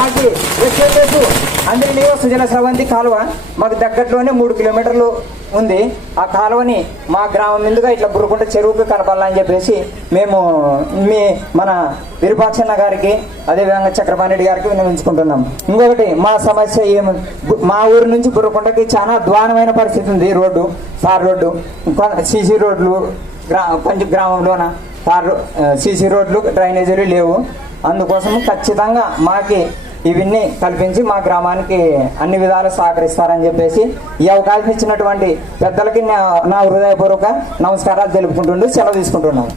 మాకు వచ్చేటట్టు అందరి సుజల స్రవంతి కాలువ మాకు దగ్గరలోనే 3 కిలోమీటర్లు ఉంది. ఆ కాలువని మా గ్రామం మీదుగా ఇట్లా బుర్రకుంట చెరువుకు కలపాలని చెప్పేసి మేము మన విరూపాక్షన్న గారికి అదేవిధంగా చక్రపాణి రెడ్డి గారికి విన్నవించుకుంటున్నాం. ఇంకొకటి మా సమస్య మా ఊరు నుంచి బుర్రకుంటకి చాలా అధ్వానమైన పరిస్థితి ఉంది. రోడ్డు తార్ రోడ్డు, సీసీ రోడ్లు గ్రామంలోన సీసీ రోడ్లు, డ్రైనేజీలు లేవు. అందుకోసం ఖచ్చితంగా మాకి ఇవన్నీ కల్పించి మా గ్రామానికి అన్ని విధాలు సహకరిస్తారని చెప్పేసి ఈ అవకాశం ఇచ్చినటువంటి పెద్దలకి నా హృదయపూర్వక నమస్కారాలు తెలుపుకుంటుంటూ సెలవు తీసుకుంటున్నాను.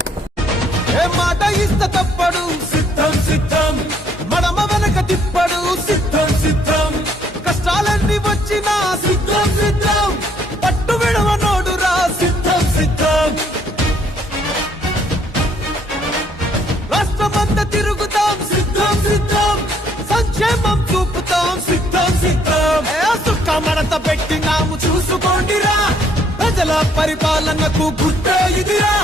కష్టాలన్నీ వచ్చినా సిద్ధం సిద్ధం, పట్టు విడవనోడురా సిద్ధం సిద్ధం. రాష్ట్రమంతా తిరుగుతాం సిద్ధం సిద్ధం, సంక్షేమం చూపుతాం సిద్ధం సిద్ధం. సుఖమడత పెట్టినాము చూసుకోండిరా, ప్రజల పరిపాలనకు గుర్తే ఇదిరా.